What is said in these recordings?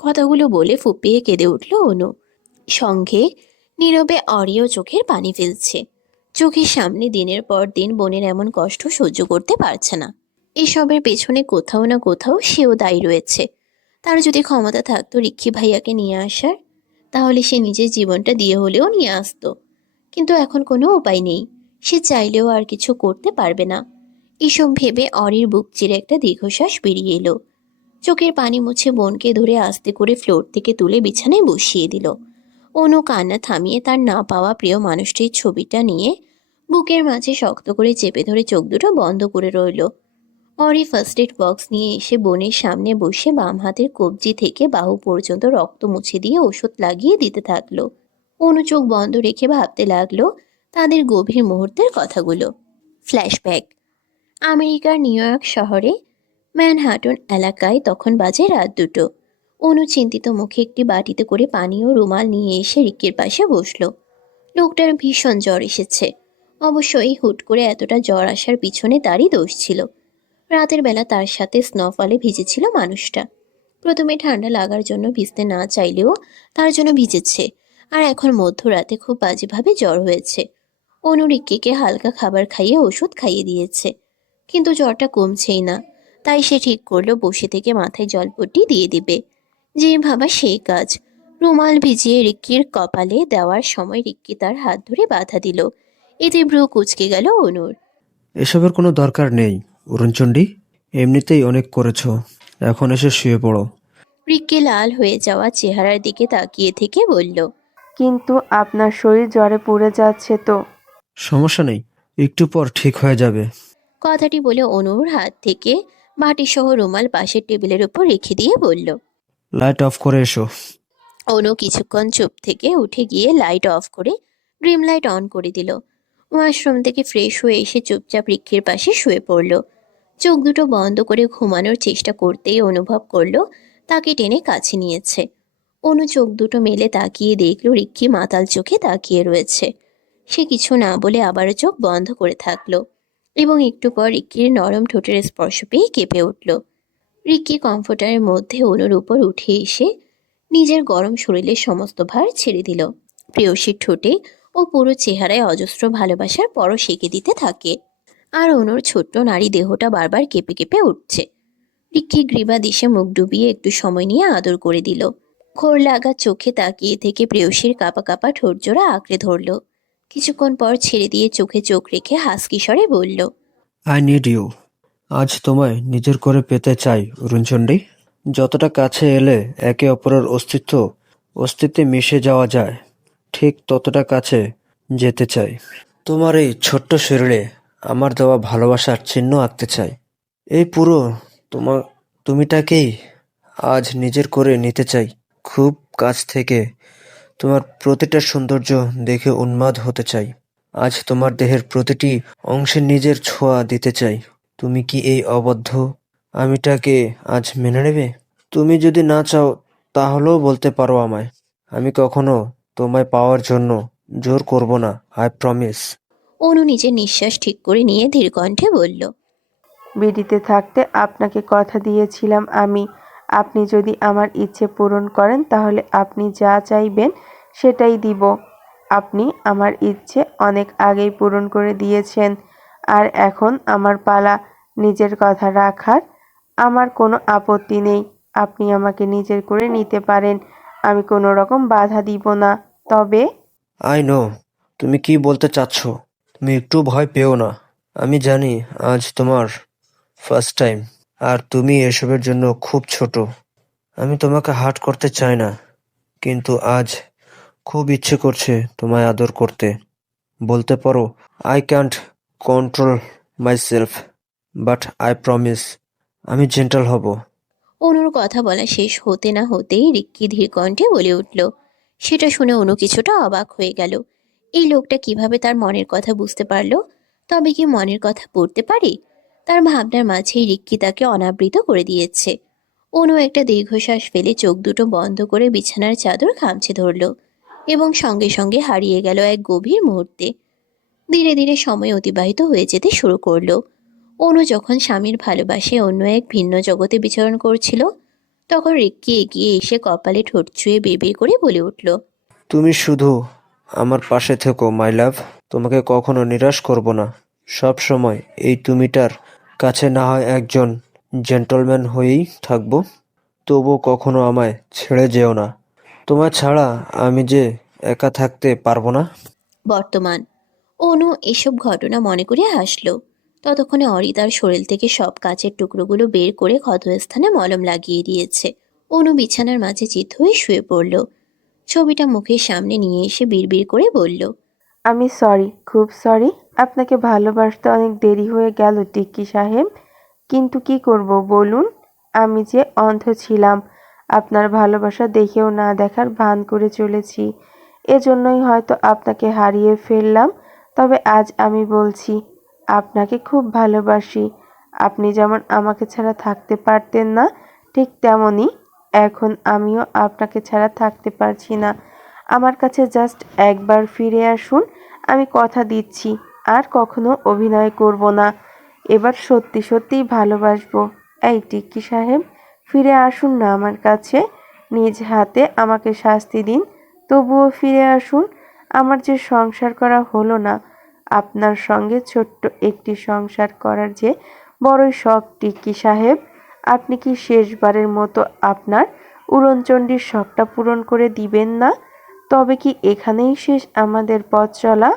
কথাগুলো বলে ফুপিয়ে কেঁদে উঠল অনু। সঙ্গে নীরবে অরিও চোখের পানি ফেলছে। চোখের সামনে দিনের পর দিন বোনের এমন কষ্ট সহ্য করতে পারছে না। এসবের পেছনে কোথাও না কোথাও সেও দায়ী রয়েছে। তার যদি ক্ষমতা থাকতো রিক্কি ভাইয়াকে নিয়ে আসার, তাহলে সে নিজের জীবনটা দিয়ে হলেও নিয়ে আসতো। কিন্তু এখন কোনো উপায় নেই। সে চাইলেও আর কিছু করতে পারবে না। এসব ভেবে অরির বুক চিরে একটা দীর্ঘশ্বাস বেরিয়ে এলো। চোখের পানি মুছে বোনকে ধরে আস্তে করে ফ্লোর থেকে তুলে বিছানায় বসিয়ে দিল। অনু কান্না থামিয়ে তার না পাওয়া প্রিয় মানুষটির ছবিটা নিয়ে বুকের মাঝে শক্ত করে চেপে ধরে চোখ দুটো বন্ধ করে রইল। অরি ফার্স্ট এড বক্স নিয়ে এসে বোনের সামনে বসে বাম হাতের কবজি থেকে বাহু পর্যন্ত রক্ত মুছে দিয়ে ওষুধ লাগিয়ে দিতে থাকলো। অনু চোখ বন্ধ রেখে ভাবতে লাগলো তাদের গভীর মুহূর্তের কথাগুলো। ফ্ল্যাশব্যাক। আমেরিকার নিউ ইয়র্ক শহরে ম্যানহাটন এলাকায় তখন বাজে রাত 2টো। অনু চিন্তিত মুখে একটি বাটিতে করে পানি ও রুমাল নিয়ে এসে রিক্কির পাশে বসলো। লোকটার ভীষণ জ্বর এসেছে। অবশ্যই হুট করে এতটা জ্বর আসার পিছনে তারই দোষ ছিল। রাতের বেলা তার সাথে স্নোফলে ভিজেছিল মানুষটা। প্রথমে ঠান্ডা লাগার জন্য ভিজতে না চাইলেও তার জন্য ভিজেছে। আর এখন মধ্যরাতে খুব বাজেভাবে জ্বর হয়েছে। অনু রিক্কিকে হালকা খাবার খাইয়ে ওষুধ খাইয়ে দিয়েছে, কিন্তু জ্বরটা কমছেই না। তাই সে ঠিক করলো বসে থেকে মাথায় জলপট্টি দিয়ে দিবে। যে ভাবা সেই কাজ। রুমাল ভিজিয়ে রিক্কির কপালে দেওয়ার সময় রিক্কি তার হাত ধরে বাধা দিল। এতে ভ্রু কুঁচকে গেল অনুর। এসবের কোনো দরকার নেই অরুণচণ্ডী, এমনিতেই অনেক করেছো, এখন এসে শুয়ে পড়ো। রিক্কি লাল হয়ে যাওয়া চেহারার দিকে তাকিয়ে থেকে বলল, কিন্তু আপনার শরীর জ্বরে পুড়ে যাচ্ছে তো। সমস্যা নেই, একটু পর ঠিক হয়ে যাবে। কথাটি বলে অনুর হাত থেকে বাটি সহ রুমাল পাশের টেবিলের উপর রেখে দিয়ে বলল। লাইট অফ করে এসো। অনু কিছুক্ষণ চুপ থেকে উঠে গিয়ে লাইট অফ করে ড্রিম লাইট অন করে দিল। ওয়াশরুম থেকে ফ্রেশ হয়ে এসে চুপচাপ রিক্কির পাশে শুয়ে পড়ল। চোখ দুটো বন্ধ করে ঘুমানোর চেষ্টা করতেই অনুভব করলো তাকে টেনে কাছে নিয়েছে। অনু চোখ দুটো মেলে তাকিয়ে দেখল রিক্কি মাতাল চোখে তাকিয়ে রয়েছে। সে কিছু না বলে আবারও চোখ বন্ধ করে থাকলো এবং একটু পর রিক্কির নরম ঠোঁটের স্পর্শ পেয়ে কেঁপে উঠল। রিক্কি কমফোর্টারের মধ্যে অনুর উপর উঠে এসে নিজের গরম শরীরের সমস্ত ভার ছেড়ে দিল। প্রেয়সীর ঠোঁটে ও পুরো চেহারায় অজস্র ভালোবাসার পরশ এঁকে দিতে থাকে। আর অনুর ছোট্ট নারী দেহটা বারবার কেঁপে কেঁপে উঠছে। রিক্কি গ্রীবা দিশে মুখ ডুবিয়ে একটু সময় নিয়ে আদর করে দিল। ঘোর লাগা চোখে তাকিয়ে থেকে প্রেয়সীর কাঁপা কাঁপা ঠোঁট জোড়া আঁকড়ে ধরল। কিছুক্ষণ পর ছেড়ে দিয়ে চোখে চোখ রেখে হাসকি স্বরে বলল, আই নিড ইউ। আজ তোমায় নিজের করে পেতে চাই অরুণচণ্ডী। যতটা কাছে এলে একে অপরের অস্তিত্বে মিশে যাওয়া যায়, ঠিক ততটা কাছে যেতে চাই। তোমার এই ছোট্ট শরীরে আমার দেওয়া ভালোবাসার চিহ্ন আঁকতে চাই। এই পুরো তোমার তুমিটাকেই আজ নিজের করে নিতে চাই। খুব কাছ থেকে তোমার প্রতিটা সৌন্দর্য দেখে উন্মাদ হতে চাই। আজ তোমার দেহের প্রতিটি অংশে নিজের ছোঁয়া দিতে চাই। তুমি কি এই অবদ্ধ আমিটাকে আজ মেনে নেবে? তুমি যদি না চাও তাহলেও বলতে পারো আমায়। আমি কখনো তোমায় পাওয়ার জন্য জোর করব না, আই প্রমিস। অনু নিজের নিঃশ্বাস ঠিক করে নিয়ে ধীর কণ্ঠে বলল, বিডিতে থাকতে আপনাকে কথা দিয়েছিলাম আমি, আপনি যদি আমার ইচ্ছে পূরণ করেন তাহলে আপনি যা চাইবেন সেটাই দিব। আপনি আমার ইচ্ছে অনেক আগেই পূরণ করে দিয়েছেন, আর এখন আমার পালা নিজের কথা রাখার। আমার কোনো আপত্তি নেই, আপনি আমাকে নিজের করে নিতে পারেন, আমি কোনো রকম বাধা দিব না। তবে আই নো তুমি কি বলতে চাচ্ছ। তুমি একটু ভয় পেও না। আমি জানি আজ তোমার ফার্স্ট টাইম, আর তুমি এসবের জন্য খুব ছোট। আমি তোমাকে হার্ট করতে চাই না, কিন্তু আজ খুব ইচ্ছে করছে তোমায় আদর করতে। বলতে পারো I can't control my self, but I promise আমি জেন্টাল হব। অনুর কথা বলা শেষ হতে না হতেই রিক্কি ধীর কণ্ঠে বলে উঠল। সেটা শুনে অনু কিছুটা অবাক হয়ে গেল। এই লোকটা কিভাবে তার মনের কথা বুঝতে পারলো? তবে কি মনের কথা পড়তে পারে? তার ভাবনার মাঝেই রিক্কি তাকে অনাবৃত করে দিয়েছে। অনু একটা দীর্ঘশ্বাস ফেলে চোখ দুটো বন্ধ করে বিছানার চাদর খামচে ধরল এবং সঙ্গে সঙ্গে হারিয়ে গেল এক গভীর মুহূর্তে। ধীরে ধীরে সময় অতিবাহিত হয়ে যেতে শুরু করলো। অনু যখন স্বামীর ভালোবাসে অন্য এক ভিন্ন জগতে বিচরণ করছিল, তখন রিক্কি এগিয়ে এসে কপালে ঠোঁট ছুঁয়ে বিড়বিড় করে বলে উঠল, তুমি শুধু আমার পাশে থেকো মাই লাভ। তোমাকে কখনো নিরাশ করব না। সব সময় এই তুমিটার কাছে না হয় একজন জেন্টলম্যান হয়েই থাকবো, তবুও কখনো আমায় ছেড়ে যেও না। তোমার ছাড়া আমি যে একা থাকতে পারবো না। বর্তমান। অনু এসব ঘটনা মনে করে হাসলো। ততক্ষণে অরি তার শরীর থেকে সব কাচের টুকরোগুলো বের করে ক্ষতস্থানে মলম লাগিয়ে দিয়েছে। অনু বিছানার মাঝে চিত হয়ে শুয়ে পড়ল। ছবিটা মুখের সামনে নিয়ে এসে বিড়বিড় করে বলল, আমি সরি, খুব সরি। আপনাকে ভালোবাসতে অনেক দেরি হয়ে গেল টিক্কি সাহেব। কিন্তু কি করব বলুন? আমি যে অন্ধ ছিলাম, আপনার ভালোবাসা দেখেও না দেখার ভান করে চলেছি। এজন্যই হয়তো আপনাকে হারিয়ে ফেললাম। তবে আজ আমি বলছি, আপনাকে খুব ভালোবাসি। আপনি যেমন আমাকে ছাড়া থাকতে পারতেন না, ঠিক তেমনই এখন আমিও আপনাকে ছাড়া থাকতে পারছি না। আমার কাছে জাস্ট একবার ফিরে আসুন। আমি কথা দিচ্ছি আর কখনো অভিনয় করব না। এবার সত্যি সত্যিই ভালোবাসবো। এই টিক্কি সাহেব, ফিরে আসুন না আমার কাছে। নিজ হাতে আমাকে শাস্তি দিন, তবুও ফিরে আসুন। আমার যে সংসার করা হলো না, আপনার সঙ্গে ছোট্ট একটি সংসার করার যে বড়ই শখ টিক্কি সাহেব। আপনি কি শেষবারের মতো আপনার উড়নচণ্ডীর শখটা পূরণ করে দিবেন না? তবে কি এখানেই শেষ আমাদের পথ চলা?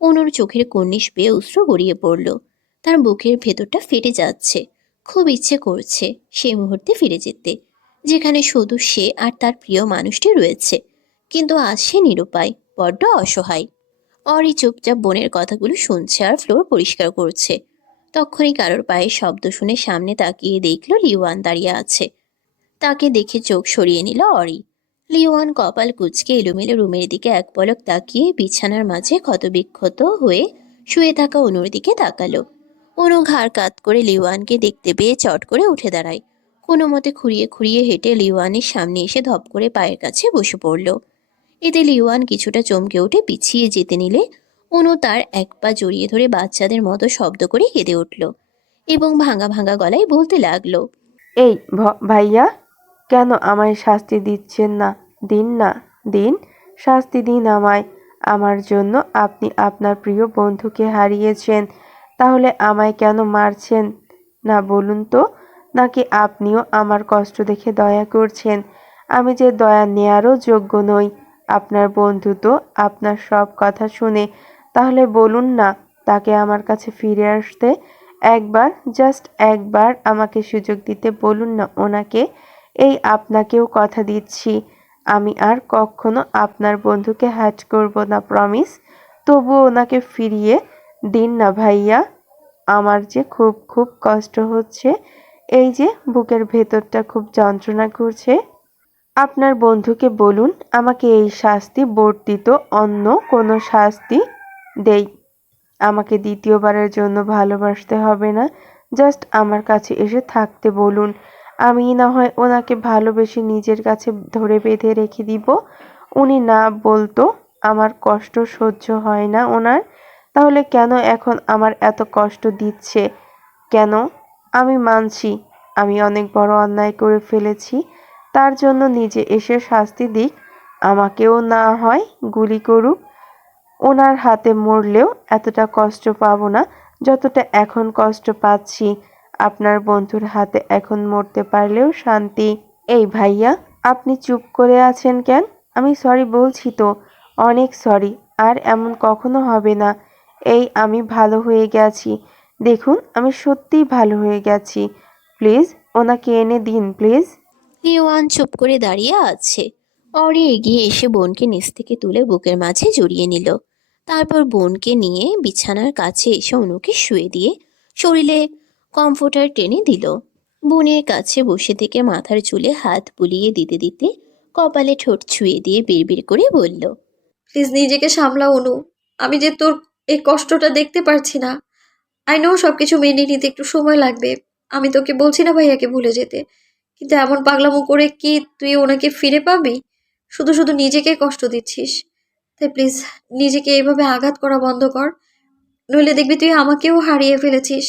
অনুর চোখের কর্নিশ বেয়ে অশ্রু গড়িয়ে পড়ল। তার বুকের ভেতরটা ফেটে যাচ্ছে। খুব ইচ্ছে করছে সেই মুহূর্তে ফিরে যেতে, যেখানে শুধু সে আর তার প্রিয় মানুষটি রয়েছে। কিন্তু আজ সে নিরুপায়, বড্ড অসহায়। অরি চুপচাপ বোনের কথাগুলো শুনছে আর ফ্লোর পরিষ্কার করছে। তখনই কারোর পায়ের শব্দ শুনে সামনে তাকিয়ে দেখল লিওয়ান দাঁড়িয়ে আছে। তাকে দেখে চোখ সরিয়ে নিল অরি। লিওয়ান কপাল কুঁচকে এলোমেলো রুমের দিকে এক পলক তাকিয়ে বিছানার মাঝে ক্ষতবিক্ষত হয়ে শুয়ে থাকা অনুর দিকে তাকালো। অনু ঘাড় কাত করে লিওয়ানকে দেখতে পেয়ে চট করে উঠে দাঁড়ায়। কোনো মতে খুঁড়িয়ে খুঁড়িয়ে হেঁটে লিওয়ানের সামনে এসে ধপ করে পায়ের কাছে বসে পড়ল। এতে লিওয়ান কিছুটা চমকে উঠে পিছিয়ে যেতে নিলে অনু তার এক পা জড়িয়ে ধরে বাচ্চাদের মতো শব্দ করে কেঁদে উঠল এবং ভাঙা ভাঙা গলায় বলতে লাগলো, এই ভাইয়া, কেন আমায় শাস্তি দিচ্ছেন না? দিন না, দিন, শাস্তি দিন আমায়। আমার জন্য আপনি আপনার প্রিয় বন্ধুকে হারিয়েছেন, তাহলে আমায় কেন মারছেন না বলুন তো? নাকি আপনিও আমার কষ্ট দেখে দয়া করছেন? আমি যে দয়া নেয়ারও যোগ্য নই। আপনার বন্ধু তো আপনার সব কথা শুনে। তাহলে বলুন না তাকে আমার কাছে ফিরে আসতে। একবার, জাস্ট একবার আমাকে সুযোগ দিতে বলুন না ওনাকে। এই আপনাকেও কথা দিচ্ছি, আমি আর কখনো আপনার বন্ধুকে হার্ট করব না, প্রমিস। তবুও ওনাকে ফিরিয়ে দিন না ভাইয়া। আমার যে খুব খুব কষ্ট হচ্ছে। এই যে বুকের ভেতরটা খুব যন্ত্রণা করছে। আপনার বন্ধুকে বলুন আমাকে এই শাস্তি বর্তিত অন্য কোনো শাস্তি দেই। আমাকে দ্বিতীয়বারের জন্য ভালোবাসতে হবে না। জাস্ট আমার কাছে এসে থাকতে বলুন। আমি না হয় ওনাকে ভালোবেসে নিজের কাছে ধরে বেঁধে রেখে দিব। উনি না বলতো আমার কষ্ট সহ্য হয় না ওনার। তাহলে কেন এখন আমার এত কষ্ট দিচ্ছে? কেন? আমি মানছি আমি অনেক বড় অন্যায় করে ফেলেছি। তার জন্য নিজে এসে শাস্তি দিক। আমাকেও না হয় গুলি করুক। ওনার হাতে মরলেও এতটা কষ্ট পাবো না যতটা এখন কষ্ট পাচ্ছি। আপনার বন্ধুর হাতে এখন মরতে পারলেও শান্তি। এই ভাইয়া, আপনি চুপ করে আছেন কেন? আমি সরি বলছি তো, অনেক সরি। আর এমন কখনো হবে না। এই আমি ভালো হয়ে গেছি। দেখুন আমি সত্যিই ভালো হয়ে গেছি। প্লিজ ওনাকে এনে দিন প্লিজ। লিওয়ান চুপ করে দাঁড়িয়ে আছে। অরি এগিয়ে এসে বোনকে নিচ থেকে তুলে বুকের মাঝে জড়িয়ে নিল। তারপর বোনকে নিয়ে বিছানার কাছে এসে অনুকে শুয়ে দিয়ে শরীরে কমফোর্টার টেনে দিল। বোনের কাছে বসে থেকে মাথার চুলে হাত বুলিয়ে দিতে দিতে কপালে ঠোঁট ছুঁয়ে দিয়ে বিড়বিড় করে বলল, প্লিজ নিজেকে সামলা অনু। আমি যে তোর এই কষ্টটা দেখতে পারছি না। আই নো সবকিছু মেনে নিতে একটু সময় লাগবে। আমি তোকে বলছি না ভাইয়াকে ভুলে যেতে, কিন্তু এমন পাগলামো করে কি তুই ওনাকে ফিরে পাবি? শুধু শুধু নিজেকে কষ্ট দিচ্ছিস। তাই প্লিজ নিজেকে এইভাবে আঘাত করা বন্ধ কর, নইলে দেখবি তুই আমাকেও হারিয়ে ফেলেছিস।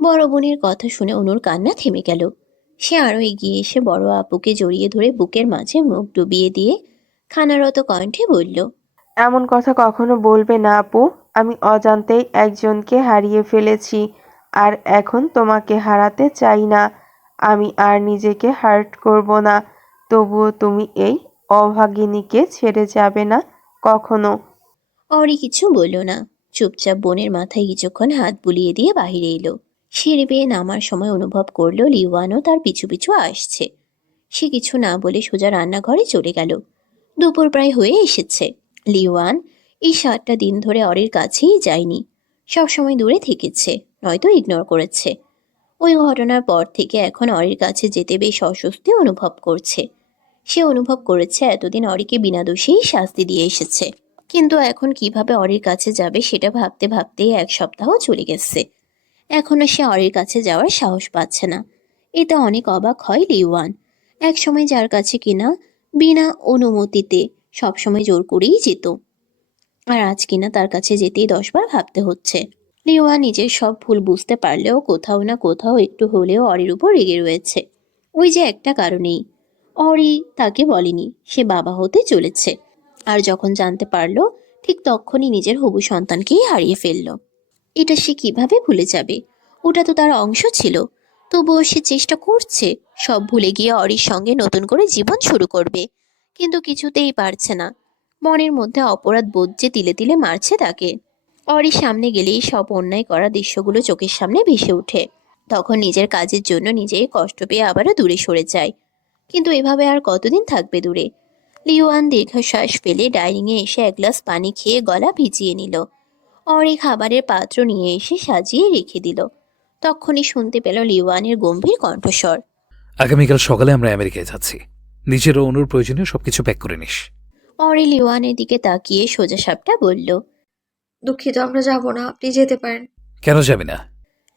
বড় বোনের কথা শুনে অনুর কান্না থেমে গেল। সে আরো এগিয়ে এসে বড় আপুকে জড়িয়ে ধরে বুকের মাঝে মুখ ডুবিয়ে দিয়ে খানারত কণ্ঠে বলল, এমন কথা কখনো বলবে না আপু। আমি অজান্তেই একজনকে হারিয়ে ফেলেছি, আর এখন তোমাকে হারাতে চাই না। আমি আর নিজেকে হার্ট করব না। তবুও তুমি এই অভাগিনীকে ছেড়ে যাবে না কখনো। অরি কিছু বলল না, চুপচাপ বোনের মাথায় কিছুক্ষণ হাত বুলিয়ে দিয়ে বাহিরে এলো। সিঁড়ি বেয়ে নামার সময় অনুভব করলো লিওয়ানও তার পিছু পিছু আসছে। সে কিছু না বলে সোজা রান্নাঘরে চলে গেল। দুপুর প্রায় হয়ে এসেছে। লিওয়ান এই 7টা দিন ধরে অরির কাছেই যায়নি, সবসময় দূরে থেকেছে, নয়তো ইগনোর করেছে। ওই ঘটনার পর থেকে এখন অরির কাছে যেতে বেশ অস্বস্তি অনুভব করছে। সে অনুভব করেছে এতদিন অরিকে বিনা দোষেই শাস্তি দিয়ে এসেছে, কিন্তু এখন কিভাবে অরির কাছে যাবে সেটা ভাবতে ভাবতেই 1 সপ্তাহ চলে গেছে। এখনো সে অরির কাছে যাওয়ার সাহস পাচ্ছে না। এতে অনেক অবাক হয় লিওয়ান। একসময় যার কাছে কিনা বিনা অনুমতিতে সবসময় জোর করেই যেত, আর আজ কিনা তার কাছে যেতেই 10বার ভাবতে হচ্ছে। লিওয়া নিজের সব ভুল বুঝতে পারলেও কোথাও না কোথাও একটু হলেও অরির উপর রেগে রয়েছে। ওই যে একটা কারণেই অরি তাকে বলেনি সে বাবা হতে চলেছে, আর যখন জানতে পারলো ঠিক তখনই নিজের হবু সন্তানকেই হারিয়ে ফেলল। এটা সে কিভাবে ভুলে যাবে? ওটা তো তার অংশ ছিল। তবুও সে চেষ্টা করছে সব ভুলে গিয়ে অরির সঙ্গে নতুন করে জীবন শুরু করবে, কিন্তু কিছুতেই পারছে না। মনের মধ্যে অপরাধ বোধ যে তিলে তিলে মারছে তাকে। অরির সামনে গেলেই সব অন্যায় করা দৃশ্যগুলো চোখের সামনে ভেসে ওঠে। তখন নিজের কাজের জন্য নিজেই কষ্ট পেয়ে আবারও দূরে সরে যায়। কিন্তু এভাবে আর কতদিন থাকবে দূরে? লিওয়ান দীর্ঘশ্বাস ফেলে ডাইনিংয়ে এসে 1 গ্লাস পানি খেয়ে গলা ভিজিয়ে নিল। অরি খাবারের পাত্র নিয়ে এসে সাজিয়ে রেখে দিল। তক্ষুনি শুনতে পেল লিওয়ানের গম্ভীর কণ্ঠস্বর। আগামীকাল সকালে আমরা আমেরিকায় যাচ্ছি। নিজের ও অনুর প্রয়োজনীয় সবকিছু প্যাক করে নিস। অরি লিওয়ানের দিকে তাকিয়ে সোজাসাপটা বলল। দুঃখিত, আমরা যাব না, আপনি যেতে পারেন। কেন যাবি না?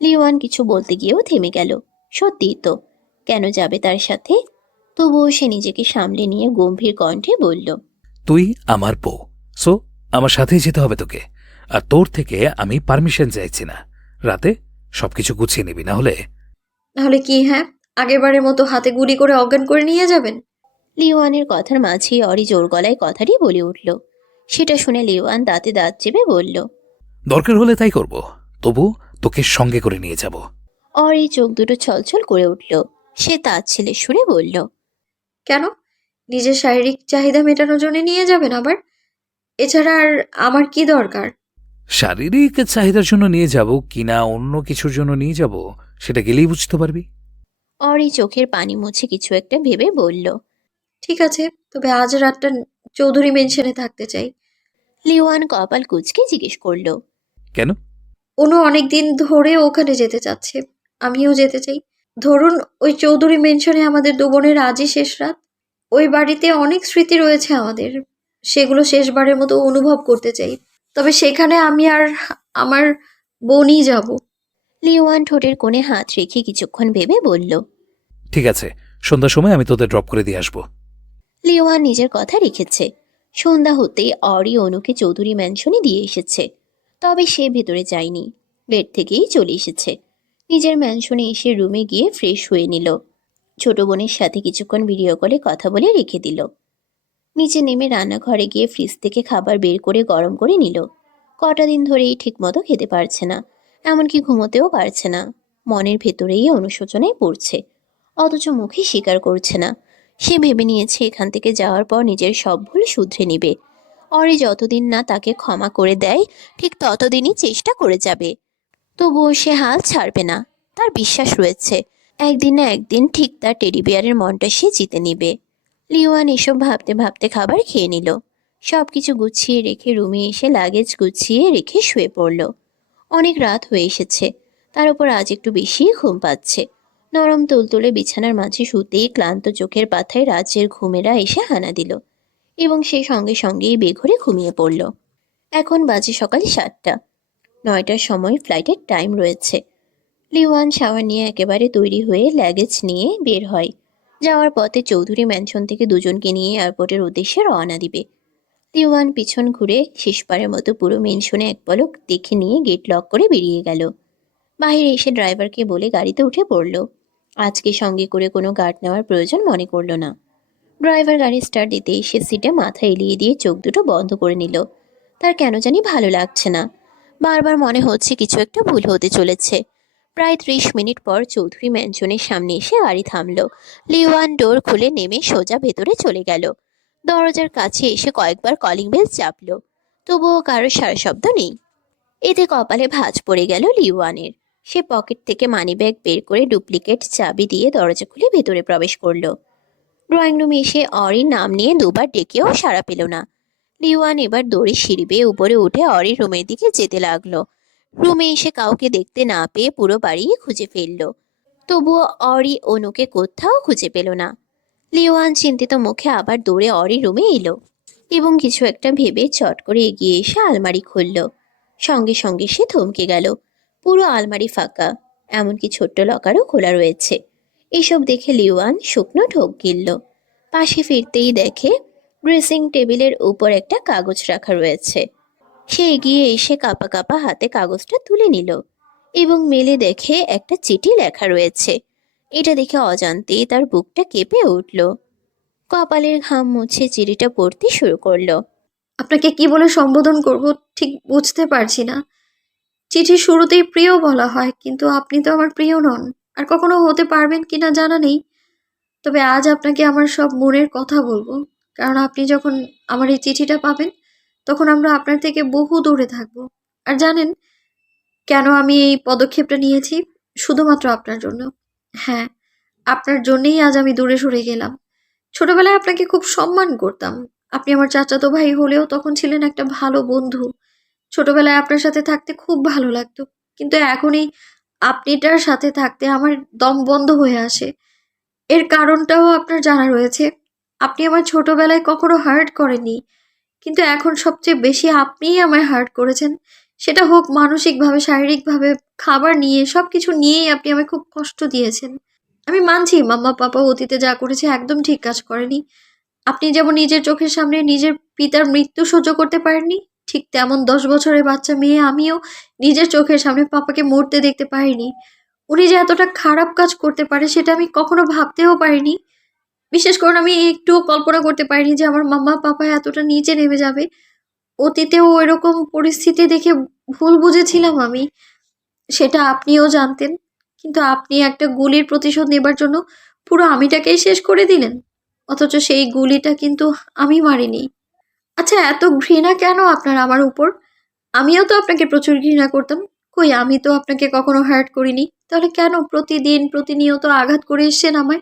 লিওয়ান কিছু বলতে গিয়েও থেমে গেল। সত্যিই তো, কেন যাবে তার সাথে? তবুও সে নিজেকে সামলে নিয়ে গম্ভীর কণ্ঠে বলল, তুই আমার বউ, সো আমার সাথেই যেতে হবে তোকে। আর তোর থেকে আমি পারমিশন চাইছি না। রাতে সবকিছু গুছিয়ে নিবি, না হলে নাহলে কি? হ্যাঁ, আগেরবারের মতো হাতে গুলি করে অজ্ঞান করে নিয়ে যাবেন? লিওয়ানের কথার মাঝেই অরি জোর গলায় কথাটি বলে উঠল। সেটা শুনে লিওয়ান দাঁতে দাঁত চেপে বলল। দরকার হলে তাই করব, তবু তোকে সঙ্গে করে নিয়ে যাব। অরি চোখ দুটো ছলছল করে উঠল। সে তার ছেলে সুরে বলল, কেন? নিজের শারীরিক চাহিদা মেটানোর জন্য নিয়ে যাবেন আবার? এছাড়া আর আমার কি দরকার? শারীরিক চাহিদার জন্য নিয়ে যাব কিনা অন্য কিছুর জন্য নিয়ে যাব সেটা গেলেই বুঝতে পারবি। অরি চোখের পানি মুছে কিছু একটা ভেবে বলল। ঠিক আছে, তবে আজ রাতটা চৌধুরী মেনশনে থাকতে চাই। লিওয়ান কপাল কুঁচকে জিজ্ঞেস করল, কেন? অনু অনেক দিন ধরে ওখানে যেতে চাচ্ছে, আমিও যেতে চাই। ধরুন ওই চৌধুরী মেনশনে আমাদের দু বোনের আজই শেষ রাত। ওই বাড়িতে অনেক স্মৃতি রয়েছে আমাদের, সেগুলো শেষবারের মতো অনুভব করতে চাই। তবে সেখানে আমি আর আমার বোনই যাব। লিওয়ান ঠোঁটের কোণে হাত রেখে কিছুক্ষণ ভেবে বলল। ঠিক আছে, সন্ধ্যার সময় আমি তোদের ড্রপ করে দিয়ে আসবো। লিওয়ান নিজের কথা রেখেছে। সন্ধ্যা হতেই অরি অনুকে চৌধুরী ম্যানশনে দিয়ে এসেছে। তবে সে ভেতরে যায়নি, গেট থেকেই চলে এসেছে। নিজের ম্যানশনে এসে রুমে গিয়ে ফ্রেশ হয়ে নিল। ছোট বোনের সাথে কিছুক্ষণ ভিডিও কলে কথা বলে রেখে দিল। নিচে নেমে রান্নাঘরে গিয়ে ফ্রিজ থেকে খাবার বের করে গরম করে নিল। কটা দিন ধরেই ঠিকমতো খেতে পারছে না, এমনকি ঘুমোতেও পারছে না। মনের ভেতরেই অনুশোচনায় পড়ছে, অথচ মুখে স্বীকার করছে না। সে ভেবে নিয়েছে এখান থেকে যাওয়ার পর নিজের সব ভুল শুধরে নিবে। অরি যতদিন না তাকে ক্ষমা করে দেয় ঠিক ততদিনই চেষ্টা করে যাবে। তবুও সে হাল ছাড়বে না। তার বিশ্বাস রয়েছে একদিন না একদিন ঠিক তার টেডি বিয়ারের মনটা সে জিতে নিবে। লিওয়ান এসব ভাবতে ভাবতে খাবার খেয়ে নিল। সব কিছু গুছিয়ে রেখে রুমে এসে লাগেজ গুছিয়ে রেখে শুয়ে পড়ল। অনেক রাত হয়ে এসেছে, তার উপর আজ একটু বেশি ঘুম পাচ্ছে। নরম তুলতুলে বিছানার মাঝে শুতেই ক্লান্ত চোখের পাথায় রাজ্যের ঘুমেরা এসে হানা দিল, এবং সে সঙ্গে সঙ্গেই বেঘরে ঘুমিয়ে পড়ল। এখন বাজে সকাল 7টা। 9টার সময় ফ্লাইটের টাইম রয়েছে। লিওয়ান শাওয়ার নিয়ে একেবারে তৈরি হয়ে লাগেজ নিয়ে বের হয়। যাওয়ার পথে চৌধুরী ম্যানশন থেকে দুজনকে নিয়ে এয়ারপোর্টের উদ্দেশ্যে রওনা দিবে। লিওয়ান পিছন ঘুরে শেষবারের মতো পুরো মেনশনে এক পলক দেখে নিয়ে গেট লক করে বেরিয়ে গেল। বাইরে এসে ড্রাইভারকে বলে গাড়িতে উঠে পড়ল। আজকে সঙ্গে করে কোনো গার্ড নেওয়ার প্রয়োজন মনে করলো না। ড্রাইভার গাড়ি স্টার্ট দিতেই সে সিটে মাথা এলিয়ে দিয়ে চোখ দুটো বন্ধ করে নিল। তার কেন জানি ভালো লাগছে না। বারবার মনে হচ্ছে কিছু একটা ভুল হতে চলেছে। প্রায় 30 মিনিট পর চৌধুরী ম্যানশনের সামনে এসে গাড়ি থামলো। লিওয়ান ডোর খুলে নেমে সোজা ভেতরে চলে গেল। দরজার কাছে এসে কয়েকবার কলিং বেল চাপলো, তবুও কারো সারা শব্দ নেই। এতে কপালে ভাঁজ পড়ে গেল লিওয়ানের। সে পকেট থেকে মানিব্যাগ বের করে ডুপ্লিকেট চাবি দিয়ে দরজা খুলে ভেতরে প্রবেশ করলো। ড্রয়িং রুমে এসে অরির নাম নিয়ে দুবার ডেকেও সাড়া পেল না। লিওয়ান এবার দড়ি সিঁড়ি বেয়ে উপরে উঠে অরির রুমের দিকে যেতে লাগলো। রুমে এসে কাউকে দেখতে না পেয়ে পুরো বাড়ি খুঁজে ফেলল, তবুও অরি অনুকে কোথাও খুঁজে পেল না। লিওয়ান চিন্তিত মুখে আবার দৌড়ে অরি রুমে এলো এবং কিছু একটা ভেবে চট করে এগিয়ে এসে আলমারি খুলল। সঙ্গে সঙ্গে সে থমকে গেল। পুরো আলমারি ফাঁকা, এমনকি ছোট্ট লকারও খোলা রয়েছে। এসব দেখে লিওয়ান শুকনো ঢোক গিলল। পাশে ফিরতেই দেখে ড্রেসিং টেবিলের উপর একটা কাগজ রাখা রয়েছে। সে এগিয়ে এসে কাঁপা কাঁপা হাতে কাগজটা তুলে নিল এবং মেলে দেখে একটা চিঠি লেখা রয়েছে। এটা দেখে অজান্তেই তার বুকটা কেঁপে উঠল। কপালের ঘাম মুছে চিঠিটা পড়তে শুরু করলো। আপনাকে কি বলে সম্বোধন করব ঠিক বুঝতে পারছি না। চিঠির শুরুতেই প্রিয় বলা হয়, কিন্তু আপনি তো আমার প্রিয় নন, আর কখনো হতে পারবেন কিনা জানা নেই। তবে আজ আপনাকে আমার সব মনের কথা বলবো, কারণ আপনি যখন আমার এই চিঠিটা পাবেন তখন আমরা আপনার থেকে বহু দূরে থাকবো। আর জানেন কেন আমি এই পদক্ষেপটা নিয়েছি? শুধুমাত্র আপনার জন্য। হ্যাঁ, আপনার জন্যেই আজ আমি দূরে সরে গেলাম। ছোটবেলায় আপনাকে খুব সম্মান করতাম। আপনি আমার চাচাতো ভাই হলেও তখন ছিলেন একটা ভালো বন্ধু। ছোটবেলায় আপনার সাথে থাকতে খুব ভালো লাগতো, কিন্তু এখন এই আপনিটার সাথে থাকতে আমার দম বন্ধ হয়ে আসে। এর কারণটাও আপনার জানা রয়েছে। আপনি আমার ছোটবেলায় কখনো হার্ট করেননি, কিন্তু এখন সবচেয়ে বেশি আপনিই আমায় হার্ট করেছেন। সেটা হোক মানসিকভাবে, শারীরিকভাবে, খাবার নিয়ে, সবকিছু নিয়েই আপনি আমায় খুব কষ্ট দিয়েছেন। আমি মানছি মাম্মা পাপা অতীতে যা করেছে একদম ঠিক কাজ করেনি। আপনি যেমন নিজের চোখের সামনে নিজের পিতার মৃত্যু সহ্য করতে পারেননি, ঠিক তেমন 10 বছরের বাচ্চা মেয়ে আমিও নিজের চোখের সামনে পাপাকে মরতে দেখতে পারিনি। উনি যে এতটা খারাপ কাজ করতে পারে সেটা আমি কখনো ভাবতেও পারিনি। বিশেষ করে আমি একটুও কল্পনা করতে পারিনি যে আমার মাম্মা পাপা এতটা নিচে নেমে যাবে। অতীতেও ওইরকম পরিস্থিতি দেখে ভুল বুঝেছিলাম আমি, সেটা আপনিও জানতেন। কিন্তু আপনি একটা গুলির প্রতিশোধ নেবার জন্য পুরো আমিটাকেই শেষ করে দিলেন। অথচ সেই গুলিটা কিন্তু আমি মারিনি। আচ্ছা, এত ঘৃণা কেন আপনার আমার উপর? আমিও তো আপনাকে প্রচুর ঘৃণা করতাম। কই, আমি তো আপনাকে কখনো হার্ট করিনি। তাহলে কেন প্রতিদিন প্রতিনিয়ত আঘাত করে এসছেন আমায়?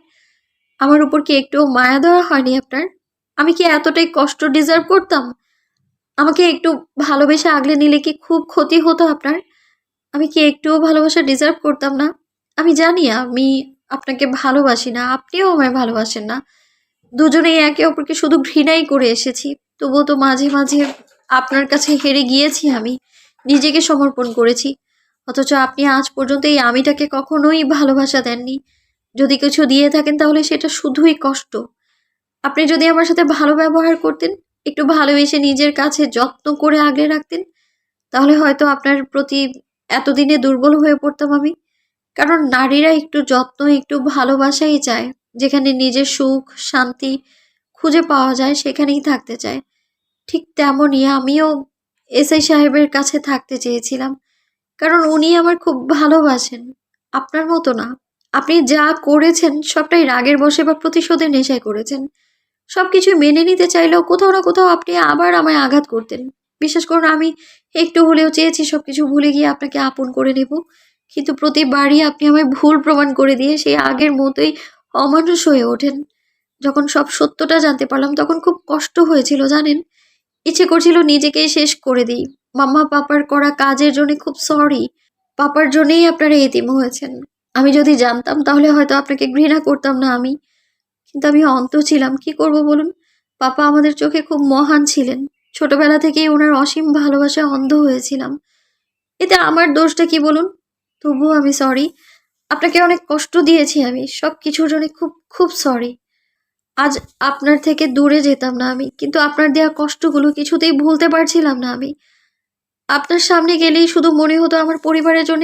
আমার উপর কি একটুও মায়া দয়া হয়নি আপনার? আমি কি এতটাই কষ্ট ডিজার্ভ করতাম? আমাকে একটু ভালোবেসে আগলে নিলে কি খুব ক্ষতি হতো আপনার? আমি কি একটুও ভালোবাসা ডিজার্ভ করতাম না? আমি জানি আমি আপনাকে ভালোবাসি না, আপনিও আমায় ভালোবাসেন না। দুজনেই একে অপরকে শুধু ঘৃণাই করে এসেছি। তবুও তো মাঝে মাঝে আপনার কাছে হেরে গিয়েছি আমি, নিজেকে সমর্পণ করেছি। অথচ আপনি আজ পর্যন্ত এই আমিটাকে কখনোই ভালোবাসা দেননি। যদি কিছু দিয়ে থাকেন তাহলে সেটা শুধুই কষ্ট। আপনি যদি আমার সাথে ভালো ব্যবহার করতেন, একটু ভালোবেসে নিজের কাছে যত্ন করে আগলে রাখতেন, তাহলে হয়তো আপনার প্রতি এতদিনে দুর্বল হয়ে পড়তাম আমি। কারণ নারীরা একটু যত্ন, একটু ভালোবাসাই চায়। যেখানে নিজের সুখ শান্তি খুঁজে পাওয়া যায় সেখানেই থাকতে চায়। ঠিক তেমনই আমিও এসআই সাহেবের কাছে থাকতে চেয়েছিলাম, কারণ উনি আমার খুব ভালোবাসেন। আপনার মতো না। আপনি যা করেছেন সবটাই রাগের বশে বা প্রতিশোধের নেশায় করেছেন। সবকিছু মেনে নিতে চাইলেও কোথাও না কোথাও আপনি আবার আমায় আঘাত করতেন। বিশ্বাস করুন, আমি একটু হলেও চেয়েছি সবকিছু ভুলে গিয়ে আপনাকে আপন করে নেব, কিন্তু প্রতিবারই আপনি আমায় ভুল প্রমাণ করে দিয়ে সেই আগের মতোই অমানুষ হয়ে ওঠেন। যখন সব সত্যটা জানতে পারলাম তখন খুব কষ্ট হয়েছিল জানেন। ইচ্ছে করছিল নিজেকেই শেষ করে দিই। মাম্মা পাপার করা কাজের জন্য খুব সরি। পাপার জন্যই আপনারা এতিম হয়েছেন। আমি যদি জানতাম তাহলে হয়তো আপনাকে ঘৃণা করতাম না আমি। কিন্তু আমি অন্ধ ছিলাম, কি করব বলুন? পাপা আমাদের চোখে খুব মহান ছিলেন। ছোটবেলা থেকেই ওনার অসীম ভালোবাসায় অন্ধ হয়েছিলাম। এতে আমার দোষটা কি বলুন? তবুও আমি সরি। আপনাকে অনেক কষ্ট দিয়েছি আমি, সব কিছুর জন্য খুব খুব সরি। আজ আপনার থেকে দূরে যেতাম না আমি, কিন্তু আপনার দেওয়া কষ্টগুলো কিছুতেই ভুলতে পারছিলাম না আমি। আপনার সামনে গেলেই শুধু মনে হতো আমার পরিবারের জন্য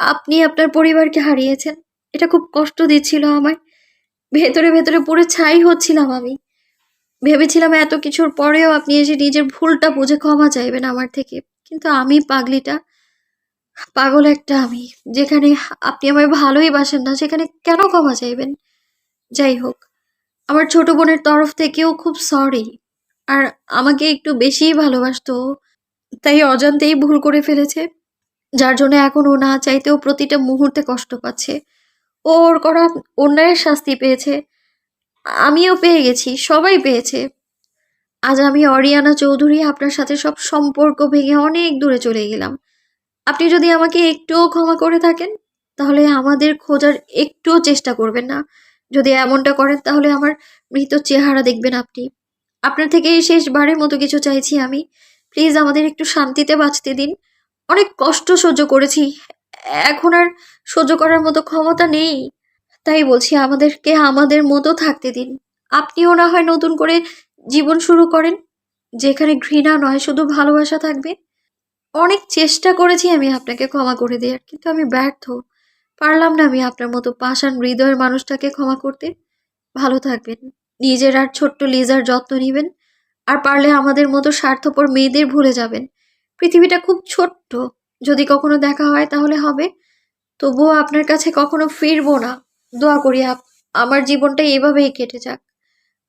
আপনি আপনার পরিবারকে হারিয়েছেন। এটা খুব কষ্ট দিচ্ছিল আমায়। ভেতরে ভেতরে পুরো ছাই হচ্ছিলাম আমি। ভেবেছিলাম এত কিছুর পরেও আপনি এসে নিজের ভুলটা বুঝে ক্ষমা চাইবেন আমার থেকে। কিন্তু আমি পাগলিটা, পাগল একটা আমি। যেখানে আপনি আমায় ভালোই বাসেন না, সেখানে কেন ক্ষমা চাইবেন? যাই হোক, আমার ছোট বোনের তরফ থেকেও খুব সরি। আর আমাকে একটু বেশিই ভালোবাসতো ও। তাই অজান্তেই ভুল করে ফেলেছে। যার জন্য এখন ও না চাইতেও প্রতিটা মুহূর্তে কষ্ট পাচ্ছে। ও ওর করা অন্যায়ের শাস্তি পেয়েছে। আমিও পেয়ে গেছি, সবাই পেয়েছে। আজ আমি অরিয়ানা চৌধুরী আপনার সাথে সব সম্পর্ক ভেঙে অনেক দূরে চলে গেলাম। আপনি যদি আমাকে একটুও ক্ষমা করে থাকেন, তাহলে আমাদের খোঁজার একটুও চেষ্টা করবেন না। যদি এমনটা করেন তাহলে আমার মৃত চেহারা দেখবেন আপনি। আপনার থেকে এই শেষবারের মতো কিছু চাইছি আমি। প্লিজ আমাদের একটু শান্তিতে বাঁচতে দিন। অনেক কষ্ট সহ্য করেছি। এখন আর সহ্য করার মতো ক্ষমতা নেই। তাই বলছি আমাদেরকে আমাদের মতো থাকতে দিন। আপনিও না হয় নতুন করে জীবন শুরু করেন, যেখানে ঘৃণা নয় শুধু ভালোবাসা থাকবে। অনেক চেষ্টা করেছি আমি আপনাকে ক্ষমা করে দেওয়ার, কিন্তু আমি ব্যর্থ। পারলাম না আমি আপনার মতো পাষাণ হৃদয়ের মানুষটাকে ক্ষমা করতে। ভালো থাকবেন। নিজের আর ছোট্ট লিজার যত্ন নিবেন। আর পারলে আমাদের মতো স্বার্থপর মেয়েদের ভুলে যাবেন। পৃথিবীটা খুব ছোট্ট। যদি কখনো দেখা হয় তাহলে হবে। তবুও আপনার কাছে কখনো ফিরবো না। দোয়া করি আমার জীবনটা এভাবেই কেটে যাক।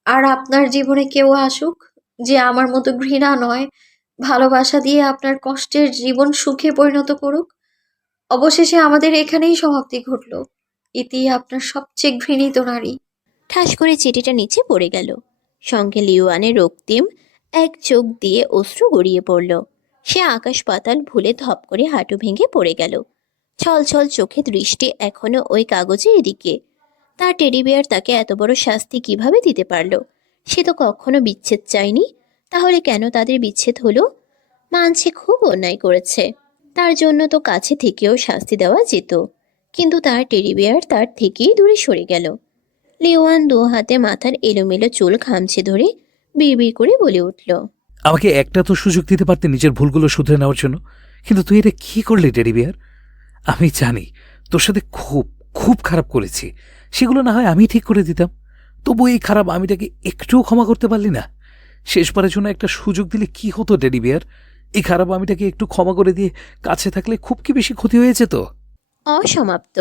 আর আপনার জীবনে কেউ আসুক যে আমার মতো ঘৃণা নয়, ভালোবাসা দিয়ে আপনার কষ্টের জীবন সুখে পরিণত করুক। অবশেষে আমাদের এখানেই সমাপ্তি ঘটল। ইতি আপনার সবচেয়ে ঘৃণিত নারী। ঠাস করে চিঠিটা নিচে পড়ে গেল। সঙ্গে লিওয়ানের রক্তিম এক চোখ দিয়ে অশ্রু গড়িয়ে পড়ল। সে আকাশ পাতাল ভুলে ধপ করে হাঁটু ভেঙে পড়ে গেল। ছল ছল চোখে দৃষ্টি এখনো ওই কাগজে এদিকে। তার টেডি বিয়ার তাকে এত বড় শাস্তি কিভাবে দিতে পারল? সে তো কখনো বিচ্ছেদ চায়নি। তাহলে কেন তাদের বিচ্ছেদ হলো? মানছে খুব অন্যায় করেছে, তার জন্য তো কাছে থেকেও শাস্তি দেওয়া যেত। কিন্তু তার টেডি বিয়ার তার থেকেই দূরে সরে গেল। লিওয়ান দু হাতে মাথার এলোমেলো চুল খামছে ধরে বিড়বিড় করে বলে উঠল, আমাকে একটা তো সুযোগ দিতে পারতে নিজের ভুলগুলো শুধরে নেওয়ার জন্য। কিন্তু তুই এটা কি করলি টেডি বিয়ার? আমি জানি তোর সাথে খুব খুব খারাপ করেছি। সেগুলো না হয় আমি ঠিক করে দিতাম। তবু এই খারাপ আমিটাকে একটুও ক্ষমা করতে পারলি না। শেষবারের জন্য একটা সুযোগ দিলে কি হতো টেডি বিয়ার? এই খারাপ আমিটাকে একটু ক্ষমা করে দিয়ে কাছে থাকলে খুব কি বেশি ক্ষতি হয়েছে তো? অসমাপ্ত।